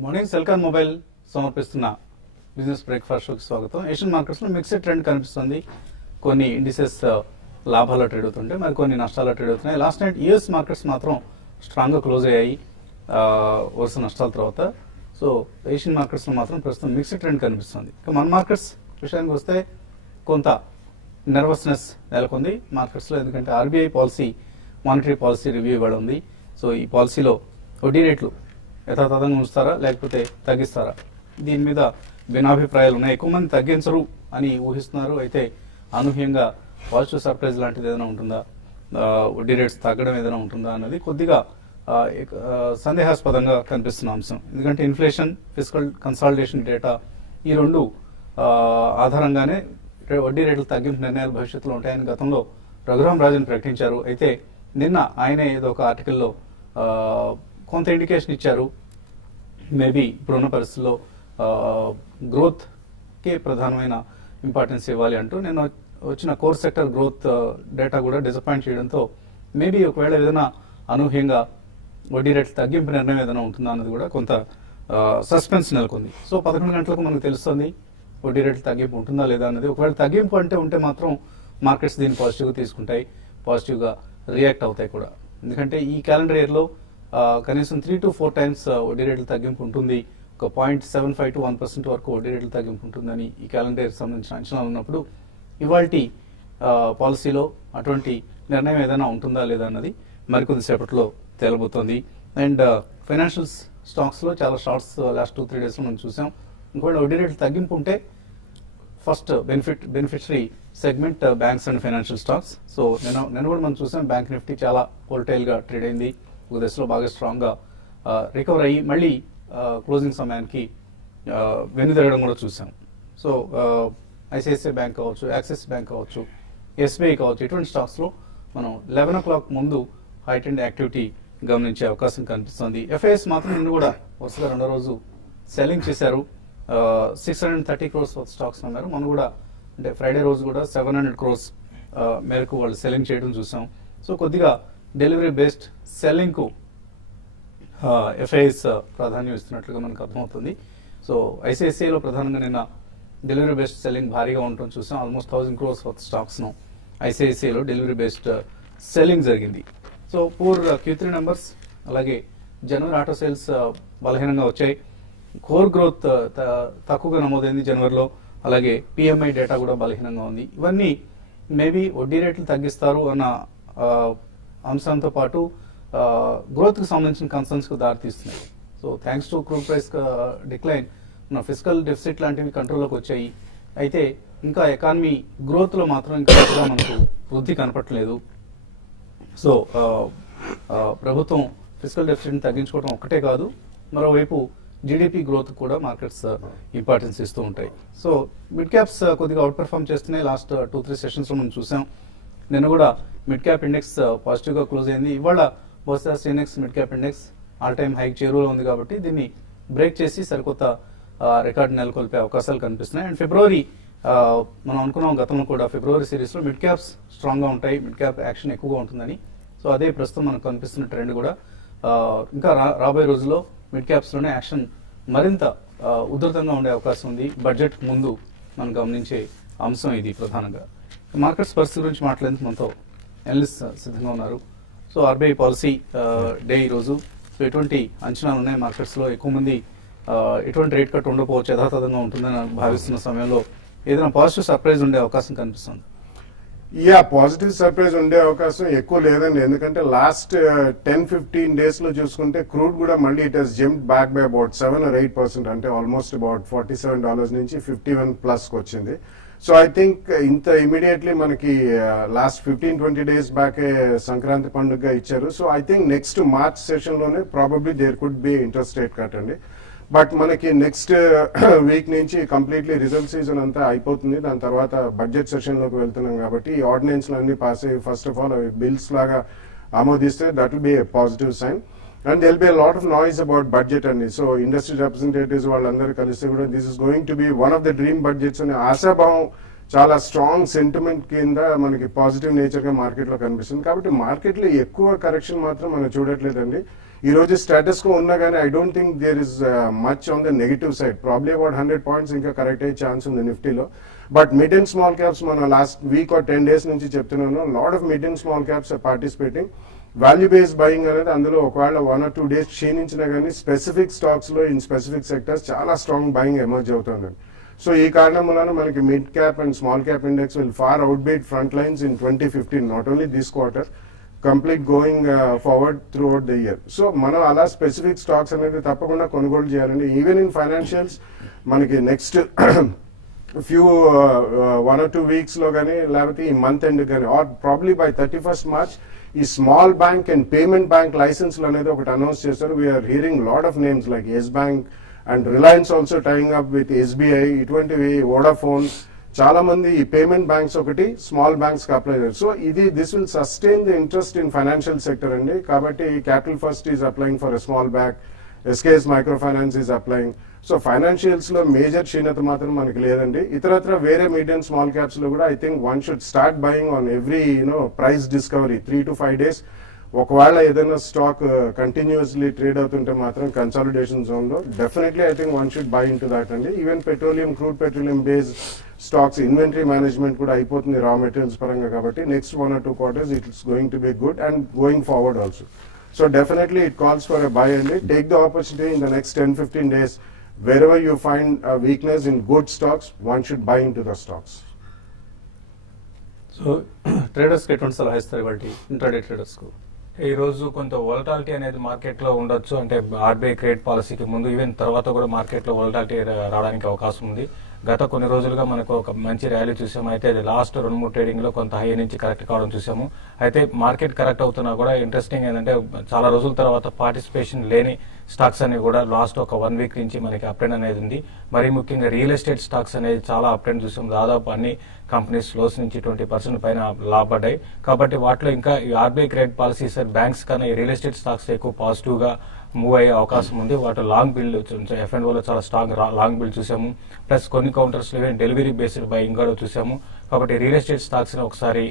Good morning. Celkon mobile సమర్పిస్తున్న business breakfast షోకి స్వాగతం. ఏషియన్ మార్కెట్స్ లో మిక్స్డ్ ట్రెండ్ కనిపిస్తుంది. కొన్ని ఇండిసెస్ లాభాల్లో ట్రేడ్ అవుతుంటే మరి కొన్ని నష్టాల్లో ట్రేడ్ అవుతున్నాయి. లాస్ట్ నైట్ యూఎస్ మార్కెట్స్ మాత్రం స్ట్రాంగ్ గా క్లోజ్ అయ్యాయి వరుస నష్టాల తర్వాత. సో ఏషియన్ మార్కెట్స్ లో మాత్రం ప్రస్తుతం మిక్స్డ్ ట్రెండ్ కనిపిస్తుంది. ఇక మన మార్కెట్స్ విషయానికి వస్తే కొంత నర్వస్నెస్ నెలకొంది మార్కెట్స్ లో, ఎందుకంటే RBI policy monetary policy review ఇవాళ ఉంది. సో ఈ పాలసీలో వడ్డీ రేట్లు యథాతథంగా ఉంచుతారా లేకపోతే తగ్గిస్తారా, దీని మీద భిన్నాభిప్రాయాలు ఉన్నాయి. ఎక్కువ మంది తగ్గించరు అని ఊహిస్తున్నారు. అయితే అనూహ్యంగా పాజిటివ్ సర్ప్రైజ్ లాంటిది ఏదైనా ఉంటుందా, వడ్డీ రేట్స్ తగ్గడం ఏదైనా ఉంటుందా అన్నది కొద్దిగా సందేహాస్పదంగా కనిపిస్తున్న అంశం. ఎందుకంటే ఇన్ఫ్లేషన్, ఫిజికల్ కన్సాలిడేషన్ డేటా ఈ రెండు ఆధారంగానే వడ్డీ రేట్ల తగ్గింపు నిర్ణయాలు భవిష్యత్తులో ఉంటాయని గతంలో రఘురామ్ రాజన్ ప్రకటించారు. అయితే నిన్న ఆయనే ఏదో ఒక ఆర్టికల్లో కొంత ఇండికేషన్ ఇచ్చారు. మేబీ ఇప్పుడున్న పరిస్థితుల్లో గ్రోత్కే ప్రధానమైన ఇంపార్టెన్స్ ఇవ్వాలి అంటూ. నేను వచ్చిన కోర్ సెక్టర్ గ్రోత్ డేటా కూడా డిసప్పాయింట్ చేయడంతో మేబీ ఒకవేళ ఏదైనా అనూహ్యంగా వడ్డీ రేట్ల తగ్గింపు నిర్ణయం ఏదైనా ఉంటుందా అన్నది కూడా కొంత సస్పెన్స్ నెలకొంది. సో 11 గంటలకు మనకు తెలుస్తుంది వడ్డీ రేట్లు తగ్గింపు ఉంటుందా లేదా అన్నది. ఒకవేళ తగ్గింపు ఉంటే మాత్రం మార్కెట్స్ దీన్ని పాజిటివ్గా తీసుకుంటాయి, పాజిటివ్గా రియాక్ట్ అవుతాయి కూడా. ఎందుకంటే ఈ క్యాలెండర్ ఇయర్లో కనీసం 3 to 4 times వడ్డీ రేట్ల తగ్గింపు ఉంటుంది. ఒక 0.75 to 1% వరకు వడ్డీ రేట్ల తగ్గింపు ఉంటుందని ఈ క్యాలెండర్ ఇయర్ సంబంధించిన అంచనాలు ఉన్నప్పుడు ఇవాల్టి పాలసీలో అటువంటి నిర్ణయం ఏదైనా ఉంటుందా లేదా అన్నది మరికొద్దిసేపట్లో తేలబోతోంది. అండ్ ఫైనాన్షియల్ స్టాక్స్లో చాలా షార్ట్స్ లాస్ట్ 2-3 days మనం చూసాం. ఇంకోటి వడ్డీ రేట్లు తగ్గింపు ఉంటే first beneficiary segment banks and financial stocks. So నేను కూడా మనం చూసాం బ్యాంక్ నిఫ్టీ చాలా వోల్టైల్గా ట్రేడ్ అయింది. ఒక దశలో బాగా స్ట్రాంగ్గా రికవర్ అయ్యి మళ్ళీ క్లోజింగ్ సమయానికి వెనుదిరగడం కూడా చూసాం. సో ఐసిఐసిఐ బ్యాంక్ కావచ్చు, యాక్సిస్ బ్యాంక్ కావచ్చు, ఎస్బీఐ కావచ్చు, ఇటువంటి స్టాక్స్లో మనం 11 o'clock ముందు హైట్ అండ్ యాక్టివిటీ గమనించే అవకాశం కనిపిస్తుంది. ఎఫ్ఐఎస్ మాత్రం నిన్న కూడా వరుసగా రెండో రోజు సెల్లింగ్ చేశారు. 630 crores స్టాక్స్ అన్నారు. మనం కూడా అంటే ఫ్రైడే రోజు కూడా 700 crores మేరకు వాళ్ళు సెల్లింగ్ చేయడం చూసాం. సో కొద్దిగా డెలివరీ బేస్డ్ సెల్లింగ్ కు ఎఫ్ఐఎస్ ప్రాధాన్యం ఇస్తున్నట్లుగా మనకు అర్థమవుతుంది. సో ఐసిఐసిఐలో ప్రధానంగా నిన్న డెలివరీ బేస్డ్ సెల్లింగ్ భారీగా ఉండటం చూసాం. ఆల్మోస్ట్ 1000 crores స్టాక్స్ ను ఐసిఐసిఐలో డెలివరీ బేస్డ్ సెల్లింగ్ జరిగింది. సో పూర్ Q3 నెంబర్స్, అలాగే జనవరి ఆటో సేల్స్ బలహీనంగా వచ్చాయి. కోర్ గ్రోత్ తక్కువగా నమోదైంది జనవరిలో. అలాగే పిఎంఐ డేటా కూడా బలహీనంగా ఉంది. ఇవన్నీ మేబీ వడ్డీ రేట్లు తగ్గిస్తారు అన్న అంశంతో పాటు గ్రోత్కి సంబంధించిన కన్సర్న్స్కు దారితీస్తున్నాయి. So thanks to crude price decline మన ఫిజికల్ డెఫిసిట్ లాంటివి కంట్రోల్లోకి వచ్చాయి. అయితే ఇంకా ఎకానమీ గ్రోత్లో మాత్రం ఇంకా మనకు వృద్ధి కనపట్లేదు. సో ప్రభుత్వం ఫిజికల్ డెఫిసిట్ని తగ్గించుకోవడం ఒక్కటే కాదు, మరోవైపు జీడిపి గ్రోత్ కూడా మార్కెట్స్ ఇంపార్టెన్స్ ఇస్తూ ఉంటాయి. సో మిడ్ క్యాప్స్ కొద్దిగా అవుట్ పెర్ఫార్మ్ చేస్తున్నాయి. లాస్ట్ 2-3 సెషన్స్లో మనం చూసాం. నిన్న కూడా మిడ్ క్యాప్ ఇండెక్స్ పాజిటివ్గా క్లోజ్ అయింది. ఇవాళ బహుశా CNX mid cap index all time high చేరువలో ఉంది కాబట్టి దీన్ని బ్రేక్ చేసి సరికొత్త రికార్డు నెలకొల్పే అవకాశాలు కనిపిస్తున్నాయి. అండ్ ఫిబ్రవరి మనం అనుకున్నాం గతంలో కూడా ఫిబ్రవరి సిరీస్లో మిడ్ క్యాప్స్ స్ట్రాంగ్గా ఉంటాయి, మిడ్ క్యాప్ యాక్షన్ ఎక్కువగా ఉంటుందని. సో అదే ప్రస్తుతం మనకు కనిపిస్తున్న ట్రెండ్ కూడా. ఇంకా రాబోయే రోజుల్లో మిడ్ క్యాప్స్లోనే యాక్షన్ మరింత ఉధృతంగా ఉండే అవకాశం ఉంది. బడ్జెట్ ముందు మనం గమనించే అంశం ఇది ప్రధానంగా. మార్కెట్స్ పరిస్థితి గురించి మాట్లాడేందుకు మనతో ఎనలిస్ట్ సిద్ధంగా ఉన్నారు. సో ఆర్బీఐ పాలసీ డే ఈరోజు. సో ఎటువంటి అంచనాలు ఉన్నాయి మార్కెట్స్లో? ఎక్కువ మంది ఎటువంటి రేట్ కట్ ఉండకపోవచ్చు, యథాతథంగా ఉంటుందని భావిస్తున్న సమయంలో ఏదైనా పాజిటివ్ సర్ప్రైజ్ ఉండే అవకాశం కనిపిస్తుంది? పాజిటివ్ సర్ప్రైజ్ ఉండే అవకాశం ఎక్కువ లేదండి. ఎందుకంటే లాస్ట్ 10-15 days లో చూసుకుంటే క్రూడ్ కూడా మళ్ళీ it has jumped back by about 7 or 8%, అంటే ఆల్మోస్ట్ అబౌట్ $47 నుంచి 51+ వచ్చింది. సో ఐ థింక్ ఇంత ఇమీడియట్లీ మనకి లాస్ట్ 15-20 days బ్యాక్ సంక్రాంతి పండుగ ఇచ్చారు. So I think next March session లోనే probably there could be interest rate cut అండి. బట్ మనకి నెక్స్ట్ వీక్ నుంచి కంప్లీట్లీ రిజల్ట్ సీజన్ అంతా అయిపోతుంది. దాని తర్వాత బడ్జెట్ సెషన్ లోకి వెళ్తున్నాం కాబట్టి ఈ ఆర్డినెన్స్లు అన్ని పాస్ అయ్యి ఫస్ట్ ఆఫ్ ఆల్ బిల్స్ లాగా ఆమోదిస్తే that will be a positive sign. And there'll be a lot of noise about budget అండి. సో ఇండస్ట్రీ రిప్రజెంటేటివ్స్ వాళ్ళందరూ కలిసి కూడా this is going to be one of the dream budgets అనే ఆశాభావం చాలా strong sentiment కింద మనకి పాజిటివ్ నేచర్ గా మార్కెట్ లో కనిపిస్తుంది. కాబట్టి మార్కెట్ లో ఎక్కువ కరెక్షన్ మాత్రం మనం చూడట్లేదండి. ఈ రోజు స్టేటస్ కో ఉన్నా కానీ I don't think there is much on the negative side. Probably about 100 points ఇంకా కరెక్ట్ అయ్యే ఛాన్స్ ఉంది నిఫ్టీలో. But mid and small caps మన లాస్ట్ వీక్ ఆర్ 10 days నుంచి చెప్తున్నాను, lot of mid and small caps are participating. Value based buying అనేది అందులో ఒకవేళ 1 or 2 days క్షీణించినా కానీ స్పెసిఫిక్ స్టాక్స్ లో ఇన్ స్పెసిఫిక్ సెక్టర్స్ చాలా స్ట్రాంగ్ బయింగ్ ఎమర్జ్ అవుతుంది. సో ఈ కారణం వలన మనకి mid cap and small cap index will far out beat front lines in 2015, not only this quarter, complete going forward throughout the year. So మనం అలా specific stocks అనేది తప్పకుండా కొనుగోలు చేయాలండి. ఈవెన్ ఇన్ ఫైనాన్షియల్స్ మనకి నెక్స్ట్ ఫ్యూ 1 or 2 weeks లో కానీ లేకపోతే ఈ మంత్ ఎండ్ కానీ or probably by 31st March ఈ small bank and payment bank లైసెన్స్లు అనేది ఒకటి అనౌన్స్ చేశారు. We are hearing lot of names like Yes Bank and Reliance also tying up with SBI, ఇటువంటివి వోడాఫోన్, చాలా మంది ఈ పేమెంట్ బ్యాంక్స్ ఒకటి స్మాల్ బ్యాంక్స్ కి అప్లై చేశారు. So this will sustain the interest in financial sector అండి. కాబట్టి Capital First is applying for a small bank, SKS Micro Finance is applying. So financials లో మేజర్ క్షీణత మాత్రం మనకి లేదండి. ఇతరత్ర వేరే మీడియం స్మాల్ క్యాప్స్ లో కూడా I think one should start buying on every price discovery 3 to 5 days. ఒకవేళ ఏదైనా స్టాక్ కంటిన్యూస్లీ ట్రేడ్ అవుతుంటే మాత్రం కన్సాలిడేషన్ జోన్ లో definitely I think one should buy into that అండి. Even petroleum, crude petroleum based stocks inventory management కూడా అయిపోతుంది raw materials పరంగా. కాబట్టి next 1 or 2 quarters it's going to be good and going forward also. So definitely it calls for a buy అండి. Take the opportunity in the next 10-15 days. Wherever you find a weakness in good stocks, one should buy into the stocks. So traders కి ఎటువంటి సలహా ఇస్తారు ఇవాళ intraday traders కు? ఈ రోజు కొంత వోలటాలిటీ అనేది మార్కెట్ లో ఉండొచ్చు. అంటే ఆర్బీఐ క్రెడిట్ పాలసీకి ముందు ఈవెన్ తర్వాత కూడా మార్కెట్ లో వోలటాలిటీ రావడానికి అవకాశం ఉంది. గత కొన్ని రోజులుగా మనకు ఒక మంచి ర్యాలీ చూసాము. అయితే లాస్ట్ 2-3 ట్రేడింగ్ లో కొంత హై నుంచి కరెక్ట్ కావడం చూసాము. అయితే మార్కెట్ కరెక్ట్ అవుతున్నా కూడా ఇంట్రెస్టింగ్ ఏంటంటే చాలా రోజుల తర్వాత పార్టిసిపేషన్ లేని స్టాక్స్ అనేవి కూడా లాస్ట్ ఒక 1 week నుంచి మనకి అప్ ట్రెండ్ అనేది ఉంది. మరీ ముఖ్యంగా రియల్ ఎస్టేట్ స్టాక్స్ అనేది చాలా అప్ ట్రెండ్ చూసాం. దాదాపు అన్ని కంపెనీస్ లోస్ నుంచి 20% పైన లాభపడ్డాయి. కాబట్టి వాటిలో ఇంకా ఈ ఆర్బీఐ క్రెడిట్ పాలసీస్ బ్యాంక్స్ కన్నా ఈ రియల్ ఎస్టేట్ స్టాక్స్ ఎక్కువ పాజిటివ్ గా మూవ్ అయ్యే అవకాశం ఉంది. వాటి లాంగ్ బిల్డ్ F&O లో చాలా స్ట్రాంగ్ లాంగ్ బిల్డ్ చూసాము. ప్లస్ కొన్ని కౌంటర్స్ లో డెలివరీ బేస్డ్ బయింగ్ కూడా చూసాము. కాబట్టి రియల్ ఎస్టేట్ స్టాక్స్ ని ఒకసారి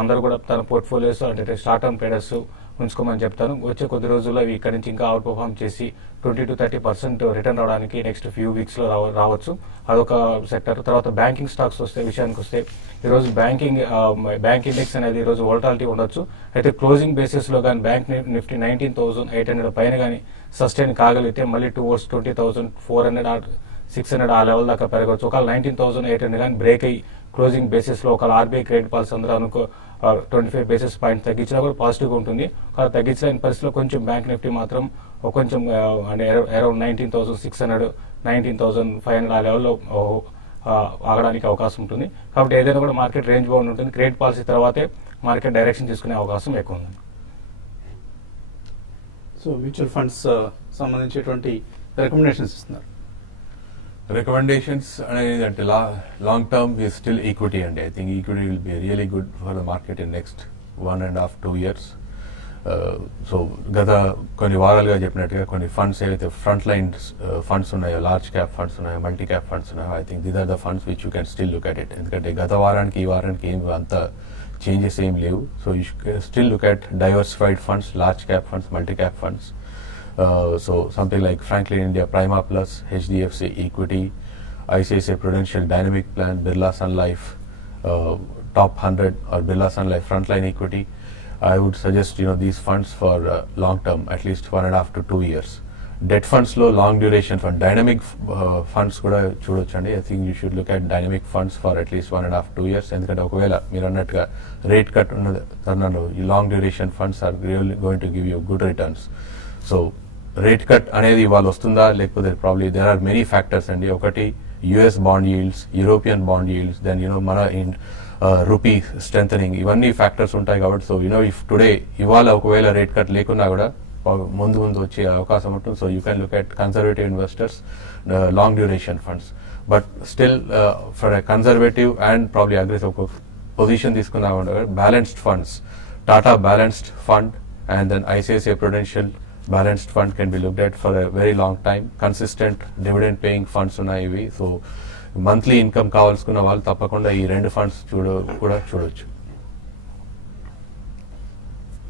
అందరూ కూడా తన పోర్ట్ఫోలియోస్ అంటే షార్ట్ టర్మ్ ట్రేడర్స్ ఉంచుకోమని చెప్తాను. వచ్చే కొద్ది రోజుల్లో ఇవి ఇక్కడ నుంచి ఇంకా అవుట్ పర్ఫార్మ్ చేసి 20 to 30% రిటర్న్ రావడానికి నెక్స్ట్ ఫ్యూ వీక్స్ లో రావచ్చు. అదొక సెక్టర్. తర్వాత బ్యాంకింగ్ స్టాక్స్ విషయానికి వస్తే ఈ రోజు బ్యాంక్ ఇండెక్స్ అనేది ఈ రోజు వోలటాలిటీ ఉండొచ్చు. అయితే క్లోజింగ్ బేసిస్ లో కానీ బ్యాంక్ నిఫ్టీ 19,800 పైన కానీ సస్టైన్ కాగలిగితే మళ్ళీ టువర్డ్స్ 20,400 or 600 ఆ లెవెల్ దాకా పెరగవచ్చు. ఒకవేళ 19,800 కానీ బ్రేక్ అయ్యి క్లోజింగ్ బేసిస్ లో ఒక ఆర్బీఐ క్రెడిట్ పాలసీ అందరూ అనుకో 25 basis points తగ్గించినా కూడా పాజిటివ్ గా ఉంటుంది. తగ్గించలేని పరిస్థితిలో కొంచెం బ్యాంక్ నిఫ్టీ మాత్రం కొంచెం అంటే అరౌండ్ 19,600, 19,500 ఆ లెవెల్లో ఆగడానికి అవకాశం ఉంటుంది. కాబట్టి ఏదైనా కూడా మార్కెట్ రేంజ్ బౌండ్ ఉంటుంది. క్రెడిట్ పాలసీ తర్వాతే మార్కెట్ డైరెక్షన్ తీసుకునే అవకాశం ఎక్కువ ఉంది. సో మ్యూచువల్ ఫండ్స్ సంబంధించేటువంటి రికమెండేషన్స్ ఇస్తున్నారు. Recommendations అనేది అంటే long term is still equity అండి. I think equity will be really good for the market in next 1.5-2 years. So గత కొన్ని వారాలుగా చెప్పినట్టుగా కొన్ని ఫండ్స్ ఏవైతే ఫ్రంట్ లైన్ ఫండ్స్ ఉన్నాయో, లార్జ్ క్యాప్ ఫండ్స్ ఉన్నాయో, మల్టీ క్యాప్ ఫండ్స్ ఉన్నాయో, I think these are the funds which you can still look at it. ఎందుకంటే గత వారానికి ఈ వారానికి ఏం అంత చేంజెస్ ఏం లేవు. So you still look at diversified funds, large cap funds, multi cap funds. So something like Franklin India Prima Plus, HDFC Equity, ICICI Prudential Dynamic Plan, Birla Sun Life, Top 100 or Birla Sun Life Frontline Equity. I would suggest these funds for long term, at least 1.5 to 2 years. Debt funds lo long duration fund, dynamic funds kuda chudochandi. I think you should look at dynamic funds for at least 1.5-2 years. Endukante okavela meer annatuga rate cut unnadi tarnalo ee long duration funds are really going to give you good returns. So rate cut అనేది ఇవాళ వస్తుందా లేకపోతే probably there are many factors అండి. ఒకటి US bond yields, European bond yields, then మన rupee strengthening, ఇవన్నీ factors ఉంటాయి. కాబట్టి సో ఇఫ్ టుడే ఇవాళ ఒకవేళ రేట్ కట్ లేకున్నా కూడా ముందు వచ్చే అవకాశం ఉంటుంది. So you can look at conservative investors, long duration funds. But still for conservative and probably aggressive ఒక పొజిషన్ తీసుకున్నా balanced funds, Tata balanced fund and then ICICI Prudential balanced fund can be looked at for a very long time. Consistent dividend paying funds ఉన్నాయి ఇవి. So monthly income కావాల్సుకున్న వాళ్ళు తప్పకుండా ఈ రెండు funds కూడా చూడొచ్చు.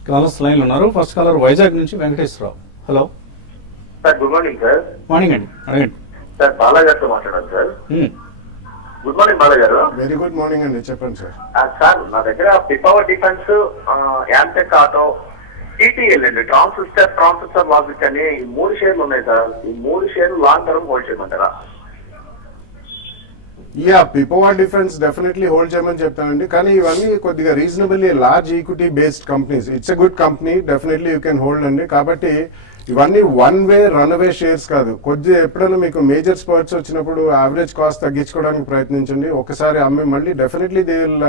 కాలర్స్ లైన్ ఉన్నారు. ఫస్ట్ కాలర్ వైజాగ్ నుంచి Venkateswara Rao. Hello sir good morning sir. Morning అండి, అడగండి. సార్ బాలా గారితో మాట్లాడాలి సార్. గుడ్ మార్నింగ్ బాలా గారు. వెరీ గుడ్ మార్నింగ్ అండి, చెప్పండి సార్. సార్ నా దగ్గర పిపవర్ డిఫెన్స్, యాంటెక్ ఆటో, టీటీఎల్ అండి, ట్రాన్సిస్టర్ లాజిక్ అని ఈ 3 షేర్లు ఉన్నాయి సార్. ఈ 3 షేర్లు లాంగ్ టర్మ్ హోల్డ్ చేయమంటారా? యా, పిపోవర్ డిఫెన్స్ డెఫినెట్లీ హోల్డ్ చేయమని చెప్తానండి. కానీ ఇవన్నీ కొద్దిగా reasonably large equity based companies. It's a good company, definitely you can hold అండి. కాబట్టి ఇవన్నీ one way run away shares కాదు. కొద్దిగా ఎప్పుడైనా మీకు మేజర్ స్పర్ట్స్ వచ్చినప్పుడు యావరేజ్ కాస్ట్ తగ్గించుకోవడానికి ప్రయత్నించండి. ఒకసారి అమ్మే మళ్ళీ definitely they will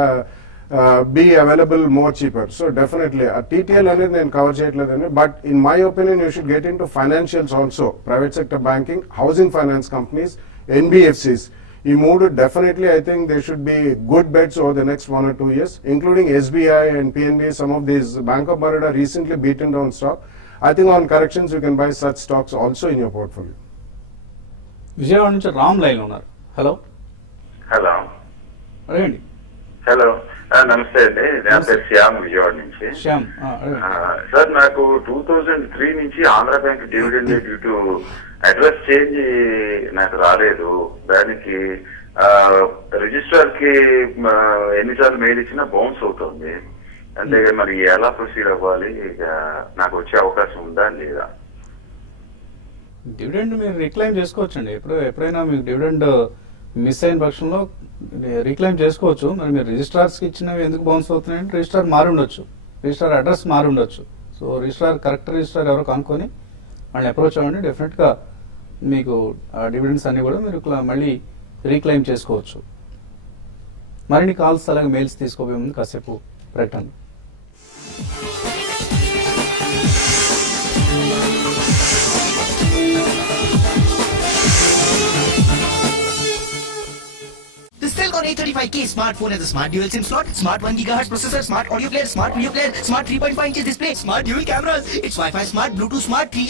be available more cheaper. So definitely ఆ టీటీఎల్ అనేది నేను కవర్ చేయట్లేదండి. But in my opinion you should get in to financials also, private sector banking, housing finance companies, NBFCs. ఈ 3 definitely I think they should be good bets over the next 1 or 2 years, including SBI and PNB. Some of these, Bank of Baroda recently beaten down stock. I think on corrections you can buy such stocks also in your portfolio. Vijayawada నుంచి Ram line ఉన్నారు. Hello hello. అడగండి. Hello నమస్తే అండి, నా పేరు శ్యామ్, విజయవాడ నుంచి. శ్యామ్, అడగండి. Sir నాకు 2003 నుంచి Andhra bank dividend due to address change నాకు రాలేదు. దానికి రిజిస్ట్రార్ కి ఎన్నిసార్లు మెయిల్ ఇచ్చినా బౌన్స్ అవుతుంది. అంటే మరి ఎలా ప్రొసీడ్ అవ్వాలి, నాకు వచ్చే అవకాశం ఉందా లేదా? డివిడెండ్ మీరు రీక్లైమ్ చేసుకోవచ్చండి. ఎప్పుడైనా మీకు డివిడెండ్ మిస్ అయిన పక్షంలో రీక్లైమ్ చేసుకోవచ్చు. మరి మీరు రిజిస్ట్రార్స్కి ఇచ్చినవి ఎందుకు బౌన్స్ అవుతున్నాయంటే రిజిస్ట్రార్ మారి ఉండొచ్చు, రిజిస్ట్రార్ అడ్రస్ మారి ఉండొచ్చు. సో రిజిస్ట్రార్ కరెక్ట్ రిజిస్ట్రార్ ఎవరో కనుక్కొని వాళ్ళని అప్రోచ్ అవ్వండి. డెఫినెట్గా మీకు ఆ డివిడెండ్స్ అన్ని కూడా మీరు మళ్ళీ రీక్లైమ్ చేసుకోవచ్చు. మరిన్ని కాల్స్ అలాగే మెయిల్స్ తీసుకోబోయే ముందు కాసేపు ప్రకటన. The Cellcon A35K smartphone has a smart dual SIM slot, smart 1 GHz processor, smart audio player, smart video player, smart 3.5 inches display, smart dual cameras. It's Wi-Fi smart, Bluetooth smart 3.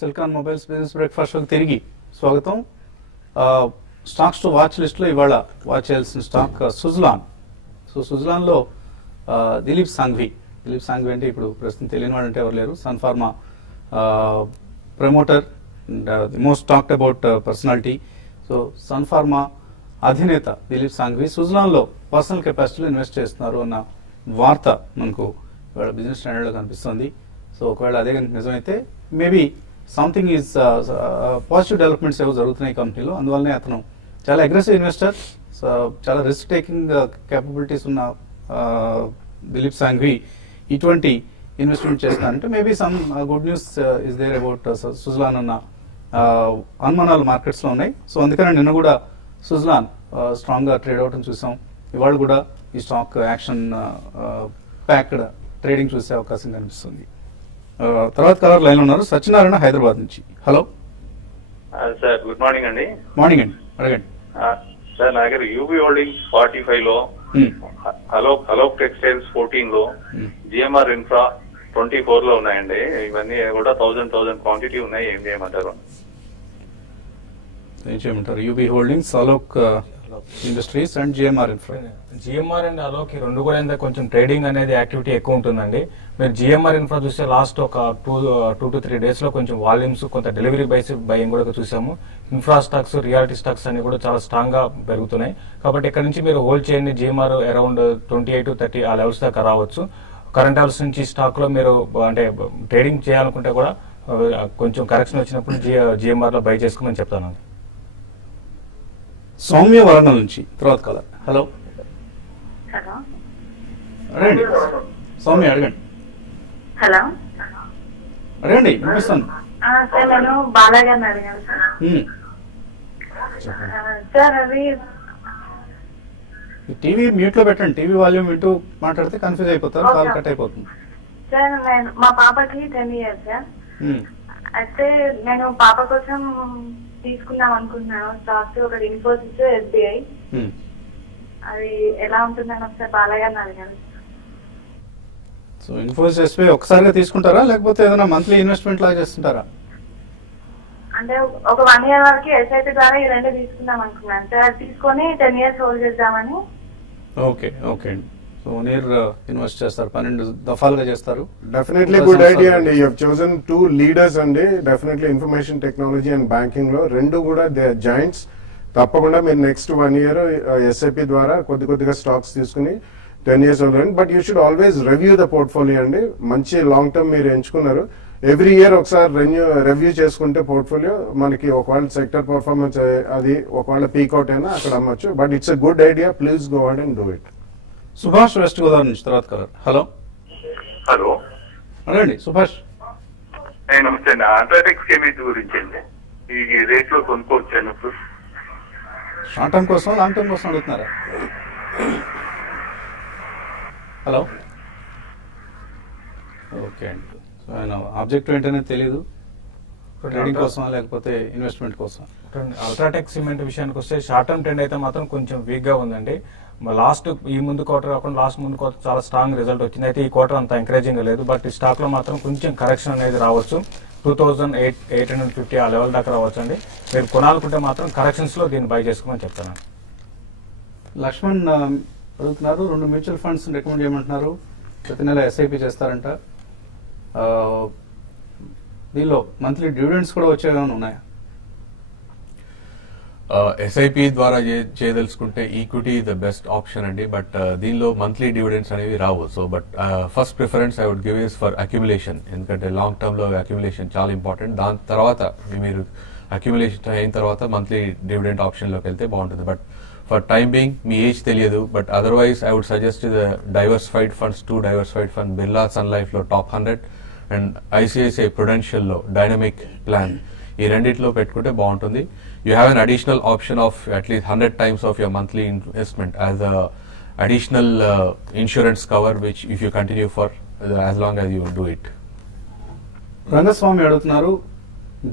Celkon mobiles business breakfast షోకి తిరిగి స్వాగతం. Stocks to watch లిస్ట్లో ఇవాళ watch చేయాల్సిన stock Suzlon. So సుజ్లాన్లో దిలీప్ సాంఘ్వి అంటే ఇప్పుడు ప్రస్తుతం తెలియని వాళ్ళు అంటే ఎవరు లేరు. Sun Pharma promoter and the most talked about personality. So Sun Pharma అధినేత దిలీప్ సాంఘ్వి సుజ్లాన్లో పర్సనల్ కెపాసిటీలో ఇన్వెస్ట్ చేస్తున్నారు అన్న వార్త మనకు ఇవాళ బిజినెస్ స్టాండర్డ్లో కనిపిస్తుంది. సో ఒకవేళ అదే కనుక నిజమైతే maybe something is positive developments ఏవో జరుగుతున్నాయి కంపెనీలో. అందువల్లనే అతను చాలా అగ్రెసివ్ ఇన్వెస్టర్, చాలా రిస్క్ టేకింగ్ క్యాపబిలిటీస్ ఉన్న దిలీప్ సాంఘ్వి ఇటువంటి ఇన్వెస్ట్మెంట్ చేస్తానంటే maybe some good news is there about Suzlon అన్న అనుమానాలు మార్కెట్స్లో ఉన్నాయి. సో అందుకని నిన్న కూడా సుజ్లాన్ స్ట్రాంగ్గా ట్రేడ్ అవటం చూసాం. ఇవాళ కూడా ఈ స్టాక్ యాక్షన్ ప్యాక్డ్ ట్రేడింగ్ చూసే అవకాశం కనిపిస్తుంది. తర్వాత కలర్ లైన్ ఉన్నారు సత్యనారాయణ హైదరాబాద్ నుంచి. హలో సార్, గుడ్ మార్నింగ్ అండి. మార్నింగ్ అండి, అడగండి. సార్ నా దగ్గర యూబీ హోల్డింగ్స్ 45 లో, అలోక్ టెక్స్టైల్స్ 14 లో, జిఎంఆర్ ఇన్ఫ్రా 24 లో ఉన్నాయండి. ఇవన్నీ కూడా 1000 క్వాంటిటీ ఉన్నాయి. ఏం చేయమంటారు? ఏం చేయమంటారు? UB holdings, Alok industries and GMR infra. GMR and Alok ఈ రెండు కూడా కొంచెం ట్రేడింగ్ అనేది యాక్టివిటీ ఎక్కువ ఉంటుందండి. మీరు జిఎంఆర్ ఇన్ఫ్రా చూస్తే లాస్ట్ ఒక 2 to 3 days లో కొంచెం వాల్యూమ్స్, కొంత డెలివరీ బయింగ్ కూడా చూసాము. ఇన్ఫ్రా స్టాక్స్, రియాలిటీ స్టాక్స్ అన్ని కూడా చాలా స్ట్రాంగ్ గా పెరుగుతున్నాయి. కాబట్టి ఇక్కడ నుంచి మీరు హోల్డ్ చేయండి. జిఎంఆర్ అరౌండ్ 28 to 30 ఆ లెవెల్స్ దాకా రావచ్చు. కరెంట్ లెవెల్స్ నుంచి స్టాక్ లో మీరు అంటే ట్రేడింగ్ చేయాలనుకుంటే కూడా కొంచెం కరెక్షన్ వచ్చినప్పుడు జిఎంఆర్ లో బై చేసుకోమని చెప్తాను. సౌమ్య వరంగల్ నుంచి తర్వాత కలర్. హలో హలో అడగండి సౌమ్య, అడగండి. హలో అడగండి, వినిపిస్తాను. సార్ నేను బాలాగారిని అడిగాను సార్. సార్ అది టీవీ మ్యూట్ లో పెట్టండి. టీవీ వాల్యూమ్ వింటూ మాట్లాడితే కన్ఫ్యూజ్ అయిపోతారు, కాల్ కట్ అయిపోతుంది. సార్ నేను మా పాపకి 10 years సార్. అయితే నేను పాప కోసం తీసుకుందాం అనుకుంటున్నాను స్టాక్స్. ఒకటి ఇన్ఫోసిస్, ఎస్బీఐ. అది ఎలా ఉంటుందని ఒకసారి బాలాగారిని అడిగాను. సో ఇన్ఫోసిస్, ఎస్బీఐ ఒకసారిగా తీసుకుంటారా లేకపోతే ఏదైనా మంత్లీ ఇన్వెస్ట్మెంట్ లాగా చేస్తుంటారా? అంటే ఒక 1 year వరకు ఎస్ఐపి ద్వారా ఈ రెండు తీసుకుందాం అనుకున్నాను సార్. అది తీసుకొని 10 years హోల్డ్ చేద్దామని. ఓకే ఓకే అండి. సో 1 year ఇన్వెస్ట్ చేస్తారు, 12 దఫాలుగా చేస్తారు. డెఫినెట్లీ గుడ్ ఐడియా అండి. యూ చోజన్ 2 లీడర్స్ అండి. Definitely information technology and banking లో రెండు కూడా దే జాయింట్స్. తప్పకుండా మీరు నెక్స్ట్ 1 year ఎస్ఐపి ద్వారా కొద్దిగా స్టాక్స్ తీసుకుని 10 years అవుతుంది. But you should always review the portfolio అండి. మంచి లాంగ్ టర్మ్ మీరు ఎంచుకున్నారు, ఎవ్రీ ఇయర్ ఒకసారి రివ్యూ చేసుకుంటే పోర్ట్ఫోలియో మనకి ఒకవేళ సెక్టర్ పర్ఫార్మెన్స్ అది ఒకవేళ పీక్అవుట్ అయినా అక్కడ అమ్మచ్చు. But it's a good idea, please go ahead and do it. Subhash West Godavari నుంచి తర్వాత కలర్. హలో హలో అడగండి సుభాష్. నమస్తే అండి. అల్ట్రాటెక్ కెమికల్స్ గురించి అండి, ఈ రేట్ లో కొనుక్కోవచ్చాను ఇప్పుడు. షార్ట్ టర్మ్ కోసం లాంగ్ టర్మ్ కోసం అడుగుతున్నారా? హలో ఓకే అండి. సో ఆయన ఆబ్జెక్టివ్ ఏంటనేది తెలియదు, ట్రేడింగ్ కోసమా లేకపోతే ఇన్వెస్ట్మెంట్ కోసం? అల్ట్రాటెక్ సిమెంట్ విషయానికి వస్తే షార్ట్ టర్మ్ ట్రెండ్ అయితే మాత్రం కొంచెం వీక్ గా ఉందండి. లాస్ట్ ఈ ముందు క్వార్టర్ కాకుండా లాస్ట్ ముందు క్వార్టర్ చాలా స్ట్రాంగ్ రిజల్ట్ వచ్చింది. అయితే ఈ క్వార్టర్ అంత ఎంకరేజింగ్ లేదు. బట్ ఈ స్టాక్ లో మాత్రం కొంచెం కరెక్షన్ అనేది రావచ్చు. 2850 ఆ లెవెల్ దాకా రావచ్చు అండి. మీరు కొనాలనుకుంటే మాత్రం కరెక్షన్స్ లో దీన్ని బై చేసుకోమని చెప్తాను. లక్ష్మణ్ అడుగుతున్నారు, 2 మ్యూచువల్ ఫండ్స్ రికమెండ్ చేయమంటున్నారు, ప్రతి నెల ఎస్ఐపి చేస్తారంట. దీనిలో మంత్లీ డివిడెండ్స్ కూడా వచ్చేవేమైనా ఉన్నాయా? ఎస్ఐపి ద్వారా చేయదలుచుకుంటే ఈక్విటీ ద బెస్ట్ ఆప్షన్ అండి. బట్ దీనిలో మంత్లీ డివిడెండ్స్ అనేవి రావు. So but first preference I would give is for accumulation. ఎందుకంటే లాంగ్ టర్మ్ లో అక్యుములేషన్ చాలా ఇంపార్టెంట్. దాని తర్వాత మీరు అక్యుములేషన్ అయిన తర్వాత మంత్లీ డివిడెండ్ ఆప్షన్ లోకి వెళ్తే బాగుంటుంది. బట్ ఫర్ టైమ్ బీయింగ్ మీ ఏజ్ తెలియదు. But otherwise I would suggest the diversified funds, 2 diversified fund, Birla sun life లో టాప్ 100 అండ్ ఐసిఐసిఐ ప్రుడెన్షియల్ లో డైనమిక్ ప్లాన్. ఈ రెండిట్లో పెట్టుకుంటే బాగుంటుంది. You have an additional option of at least 100 times of your monthly investment as a additional insurance cover, which if you continue for as long as you do it. Rangaswamy అడుగుతున్నారు,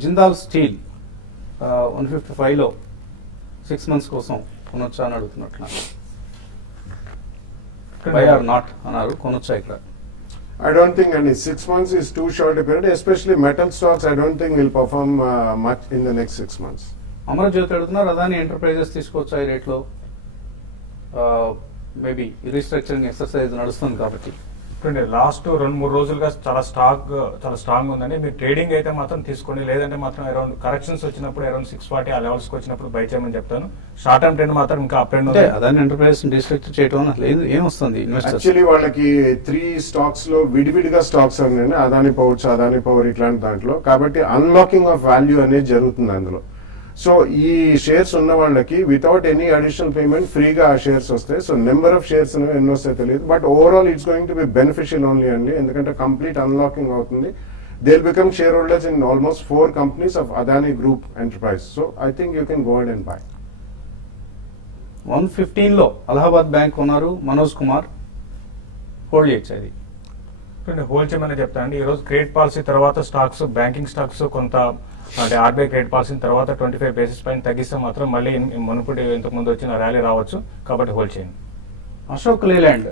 Jindal steel 155 లో 6 months కోసం కొనొచ్చా అని అడుగుతున్నట్లు. By are not అన్నారు, కొనొచ్చా ఇక్కడ? I don't think any 6 months is too short a period, especially metal stocks. I don't think will perform much in the next 6 months. Amarajyothi అడుగుతున్నారు, Adani enterprises తీసుకోవచ్చా ఈ రేట్లో? మేబీ రీస్ట్రక్చరింగ్ ఎక్సర్సైజ్ నడుస్తుంది కాబట్టి. లాస్ట్ 2-3 రోజులుగా చాలా స్ట్రాంగ్ ఉందండి. మీరు ట్రేడింగ్ అయితే మాత్రం తీసుకోండి, లేదంటే మాత్రం అరౌండ్ కరెక్షన్స్ వచ్చినప్పుడు అరౌండ్ 640 ఆ లెవెల్స్ వచ్చినప్పుడు బై చేయమని చెప్తాను. షార్ట్ టర్మ్ ట్రెండ్ మాత్రం ఇంకా అప్ అండ్ అంటే అదాని ఎంటర్ప్రైజెస్ రీస్ట్రక్చర్ చేయడం ఏం వస్తుంది ఇన్వెస్టర్స్? యాక్చువల్లీ వాళ్ళకి 3 స్టాక్స్ లో విడివిడిగా స్టాక్స్ ఉన్నాయండి, అదాని పవర్ ఇట్లాంటి దాంట్లో. కాబట్టి అన్లాకింగ్ ఆఫ్ వాల్యూ అనేది జరుగుతుంది అందులో. సో ఈ షేర్స్ ఉన్న వాళ్ళకి వితౌట్ ఎనీ అడిషనల్ పేమెంట్ ఫ్రీగా ఆ షేర్స్ వస్తాయి. సో నెంబర్ ఆఫ్ షేర్స్ ఎన్ని వస్తాయో తెలియదు, but overall it's going to B beneficial only అండి. ఎందుకంటే కంప్లీట్ అన్లాకింగ్ అవుతుంది. They will become share holders in almost 4 companies of Adani group enterprise. So I think you can go and by. 115 లో Allahabad bank ఉన్నారు, Manoj Kumar, hold చేయొచ్చు అది? Hold చేయమని చెప్తానండి. ఈ రోజు క్రెడిట్ పాలసీ తర్వాత స్టాక్స్, బ్యాంకింగ్ స్టాక్స్ కొంత అంటే ఆర్బీఐ క్రెడిట్ పాలసీ తర్వాత 25 basis points తగ్గిస్తే మాత్రం మళ్ళీ మునుపటి ఇంతకు ముందు వచ్చిన ర్యాలీ రావచ్చు. కాబట్టి హోల్డ్ చేయండి. అశోక్ లేలాండ్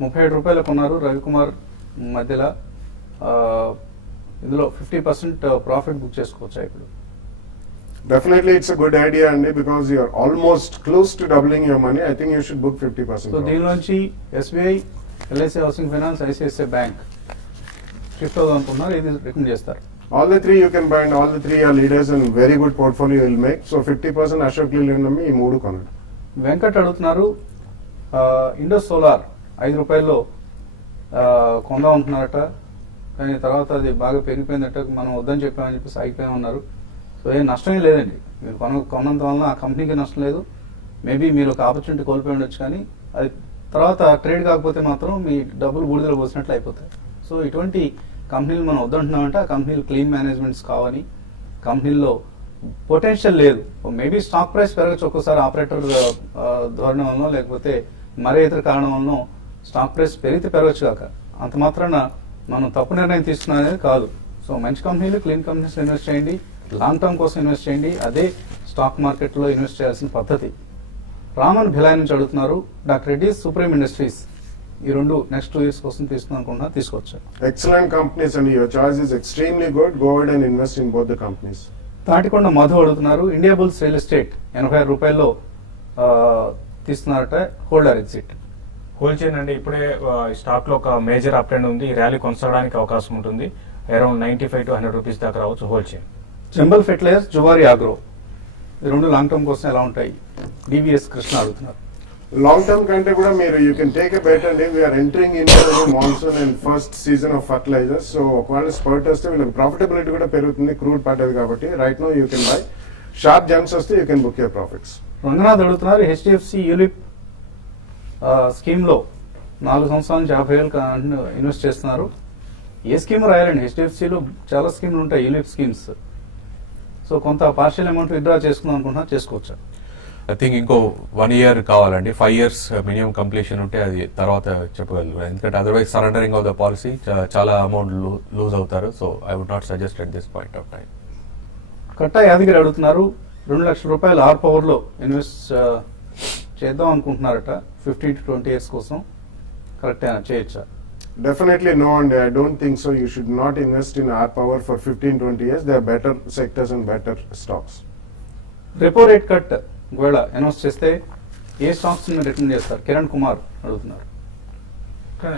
37 రూపాయలకు ఉన్నారు, రవికుమార్ మధ్యలో. ఇందులో 50% ప్రాఫిట్ బుక్ చేసుకోవచ్చా ఇప్పుడు? Definitely it's a good idea అండి, because you are almost close to doubling your money. I think you should book 50%. So దీనిలోంచి SBI, LIC housing finance, ICICI bank shift అవుదాం అనుకున్నారు, ఇది రికమెండ్ చేస్తారు? All the 3 you can buy, and all the 3 are leaders and very good portfolio will make. So 50% Ashok Leyland నమ్మి ఈ 3 కొనండి. వెంకట్ అడుగుతున్నారు, Indus solar 5 రూపాయల్లో కొందాం అంటున్నారట, కానీ తర్వాత అది బాగా పెరిగిపోయిందట, మనం వద్దని చెప్పామని చెప్పేసి ఆగిపోయామన్నారు. సో ఏం నష్టం లేదండి, మీరు కొన్నంత వలన ఆ కంపెనీకి నష్టం లేదు. మేబీ మీరు ఒక ఆపర్చునిటీ కోల్పోయి ఉండొచ్చు, కానీ అది తర్వాత ట్రేడ్ కాకపోతే మాత్రం మీ డబ్బులు బూడిదలో పోసినట్లు అయిపోతాయి. సో ఇటువంటి కంపెనీలు మనం వద్దంటున్నామంటే ఆ కంపెనీలు క్లీన్ మేనేజ్మెంట్స్ కావని, కంపెనీల్లో పొటెన్షియల్ లేదు. మేబీ స్టాక్ ప్రైస్ పెరగచ్చు ఒక్కోసారి, ఆపరేటర్ ధోరణి వలన లేకపోతే మరే ఇతర కారణం వలన స్టాక్ ప్రైస్ పెరిగితే పెరగచ్చు కాక, అంత మాత్రాన మనం తప్పు నిర్ణయం తీసుకున్నాం అనేది కాదు. సో మంచి కంపెనీలు, క్లీన్ కంపెనీస్ ఇన్వెస్ట్ చేయండి, లాంగ్ టర్మ్ కోసం ఇన్వెస్ట్ చేయండి, అదే స్టాక్ మార్కెట్లో ఇన్వెస్ట్ చేయాల్సిన పద్ధతి. రామన్ భిలాయ్ నుంచి అడుగుతున్నారు, డాక్టర్ రెడ్డి సుప్రీం ఇండస్ట్రీస్ ఈ 2 నెక్స్ట్ 2 years కోసం తీసుకుందాం అనుకుంటున్నా, తీసుకోవచ్చు? Excellent companies and your choice is extremely good. Go ahead and invest in both the companies. Tatikonda Madhu అడుగుతున్నారు, ఇండియా బుల్స్ రియల్ ఎస్టేట్ 86 రూపాయల్లో తీస్తున్నారట, హోల్డర్ ఎగ్జిట్. హోల్డ్ చేయండి. ఇప్పుడే స్టాక్ లో ఒక మేజర్ అప్ ట్రెండ్ ఉంది, ఈ ర్యాలీ కొనసాగడానికి అవకాశం ఉంటుంది. అరౌండ్ 95 to 100 రూపీస్ దాకా రావచ్చు. హోల్డ్ చేయండి. జంబల్ ఫెర్టిలైజర్స్, జువారి ఆగ్రో, ఈ రెండు లాంగ్ టర్మ్ కోసం ఎలా ఉంటాయి? డివిఎస్ కృష్ణ అడుగుతున్నారు. లాంగ్ టర్మ్ కంటే కూడా మీరు you can take a bet అండి. We're entering in monsoon and first season of fertilizers. So ఒకవేళ స్పర్ట్ వస్తే వీళ్ళకి ప్రాఫిటబిలిటీ కూడా పెరుగుతుంది, క్రూడ్ పడ్డది కాబట్టి. Right now you can buy. Sharp jumps వస్తే you can book your profits. Ranganath అడుగుతున్నారు, హెచ్డిఎఫ్సి యూలిప్ స్కీమ్ లో 4 సంవత్సరాల నుంచి 50,000 ఇన్వెస్ట్ చేస్తున్నారు. ఏ స్కీమ్ రాయాలండి? హెచ్డిఎఫ్సిలో చాలా స్కీమ్లు ఉంటాయి, యూలిప్ స్కీమ్స్. సో కొంత పార్షియల్ అమౌంట్ విత్డ్రా చేసుకుందాం అనుకుంటున్నా, చేసుకోవచ్చా? ఐ థింక్ ఇంకో 1 year కావాలండి. 5 years మినిమం కంప్లీషన్ ఉంటే అది తర్వాత చెప్పగలరు. ఎందుకంటే otherwise surrendering of the policy చాలా అమౌంట్ లూజ్ అవుతారు. So I would not suggest at this point of time. Katta Yadagiri అడుగుతున్నారు, 2 లక్షల రూపాయలు ఆర్ పవర్ లో ఇన్వెస్ట్ చేద్దాం అనుకుంటున్నారట 15 to 20 years కోసం. కరెక్ట్ చేయొచ్చా? Definitely no, and I don't think so. You should not invest in R power for 15-20 years. There are better sectors and better stocks. Repo rate cut ఒకవేళ announce చేస్తే ఏ stocks recommend చేస్తారు? కిరణ్ కుమార్ అడుగుతున్నారు.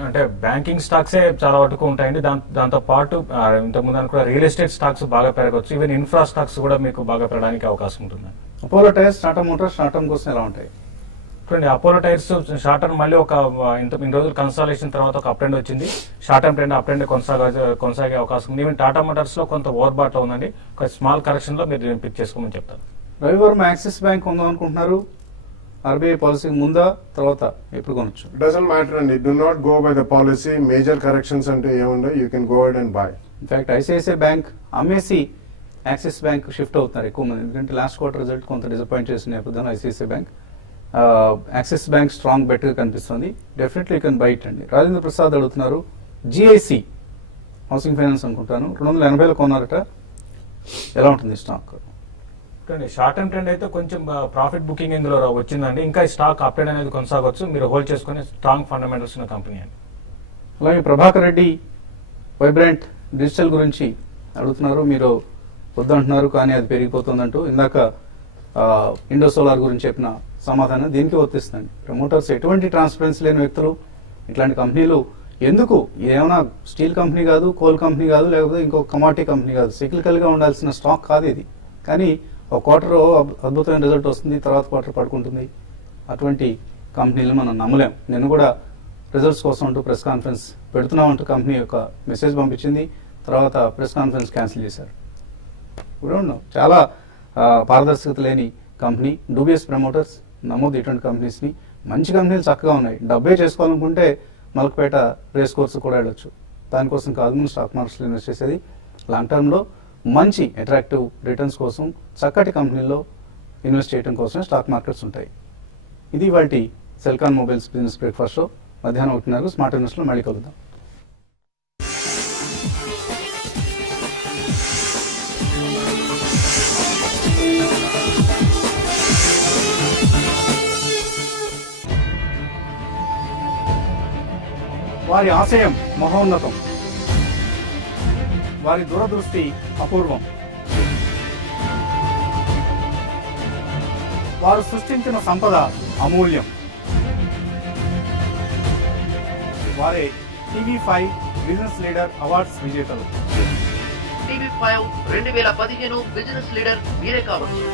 అంటే banking స్టాక్సే చాలా వరకు ఉంటాయండి. దాంతో పాటు ఇంతకుముందు కూడా రియల్ ఎస్టేట్ స్టాక్స్ బాగా పెరగవచ్చు. ఈవెన్ ఇన్ఫ్రా స్టాక్స్ కూడా మీకు బాగా పెరగడానికి అవకాశం ఉంటుంది. Apollo tyres, Tata Motors short term కోసం ఎలా ఉంటాయి? చూడండి, అపోలో టైర్స్ షార్ట్ టర్మ్ మళ్ళీ ఒక ఇన్ని రోజులు కన్సాలేషన్ తర్వాత ఒక అప్ ట్రెండ్ వచ్చింది. Short term trend up trend కొనసాగే అవకాశం ఉంది. ఈవెన్ టాటా మోటార్స్ లో కొంత ఓవర్ బాట్ లో ఉందండి. ఒక స్మాల్ కరెక్షన్ లో మీరు పిక్ చేసుకోమని చెప్తాను. రవివర్మ యాక్సిస్ బ్యాంక్ ఉందాం అనుకుంటున్నారు, ఆర్బీఐ పాలసీకి ముందా తర్వాత ఎప్పుడు కొనొచ్చు? Doesn't matter, and do not go by the policy. Major corrections అంటే ఏముండో you can go ahead and buy. In fact ICICI bank అమ్మేసి యాక్సిస్ బ్యాంక్ షిఫ్ట్ అవుతున్నారు ఎక్కువ మంది. ఎందుకంటే లాస్ట్ క్వార్టర్ రిజల్ట్ కొంత డిసప్పాయింట్ చేసిన నేపథ్యంలో ICICI bank, Axis bank strong bet గా కనిపిస్తుంది. డెఫినెట్లీ యూ కెన్ బైట్ అండి. రాజేంద్ర ప్రసాద్ అడుగుతున్నారు, జిఐసి హౌసింగ్ ఫైనాన్స్ అనుకుంటాను, 280లో కొన్నారట, ఎలా ఉంటుంది స్టాక్? షార్ట్ టర్మ్ ట్రెండ్ అయితే కొంచెం ప్రాఫిట్ బుకింగ్ ఇందులో వచ్చిందండి. ఇంకా ఈ స్టాక్ అప్ ట్రెండ్ అనేది కొనసాగొచ్చు. మీరు హోల్డ్ చేసుకుని స్ట్రాంగ్ ఫండమెంటల్స్ ఉన్న కంపెనీ అండి. అలాగే ప్రభాకర్ రెడ్డి వైబ్రెంట్ డిజిటల్ గురించి అడుగుతున్నారు, మీరు వద్దంటున్నారు కానీ అది పెరిగిపోతుందంటూ. ఇందాక ఇండో సోలార్ గురించి చెప్పిన సమాధానం దీనికి వర్తిస్తుంది. ప్రమోటర్స్ ఎటువంటి ట్రాన్స్పరెన్సీ లేని వ్యక్తులు ఇట్లాంటి కంపెనీలు ఎందుకు? ఏమైనా స్టీల్ కంపెనీ కాదు, కోల్ కంపెనీ కాదు, లేకపోతే ఇంకో కమాడిటీ కంపెనీ కాదు, సిక్లికల్ గా ఉండాల్సిన స్టాక్ కాదు ఇది. కానీ ఒక క్వార్టర్ అద్భుతమైన రిజల్ట్ వస్తుంది, తర్వాత క్వార్టర్ పడుకుంటుంది. అటువంటి కంపెనీలు మనం నమ్మలేం. నేను కూడా రిజల్ట్స్ కోసం అంటూ ప్రెస్ కాన్ఫరెన్స్ పెడుతున్నామంటూ కంపెనీ యొక్క మెసేజ్ పంపించింది, తర్వాత ప్రెస్ కాన్ఫరెన్స్ క్యాన్సిల్ చేశారు. చాలా పారదర్శకత లేని కంపెనీ. డూబియస్ ప్రమోటర్స్, నమ్మొద్దు ఇటువంటి కంపెనీస్ని. మంచి కంపెనీలు చక్కగా ఉన్నాయి. డబ్బే చేసుకోవాలనుకుంటే మలకపేట రేస్ కోర్సు కూడా వెళ్ళొచ్చు. దానికోసం కాదు మనం స్టాక్ మార్కెట్స్లో ఇన్వెస్ట్ చేసేది. లాంగ్ టర్మ్లో మంచి అట్రాక్టివ్ రిటర్న్స్ కోసం చక్కటి కంపెనీల్లో ఇన్వెస్ట్ చేయడం కోసమే స్టాక్ మార్కెట్స్ ఉంటాయి. ఇది వాటి Celkon mobiles business breakfast show. మధ్యాహ్నం 1:30 స్మార్ట్ ఇన్వెస్ట్లో మళ్ళీ కలుద్దాం. వారి ఆశయం మహోన్నతం, వారి దూరదృష్టి అపూర్వం. వారు సృష్టించిన సంపద అమూల్యం. వారే TV5 బిజినెస్ లీడర్ అవార్డ్స్ విజేతలు. TV5 2015 బిజినెస్ లీడర్ మీరే కావచ్చు.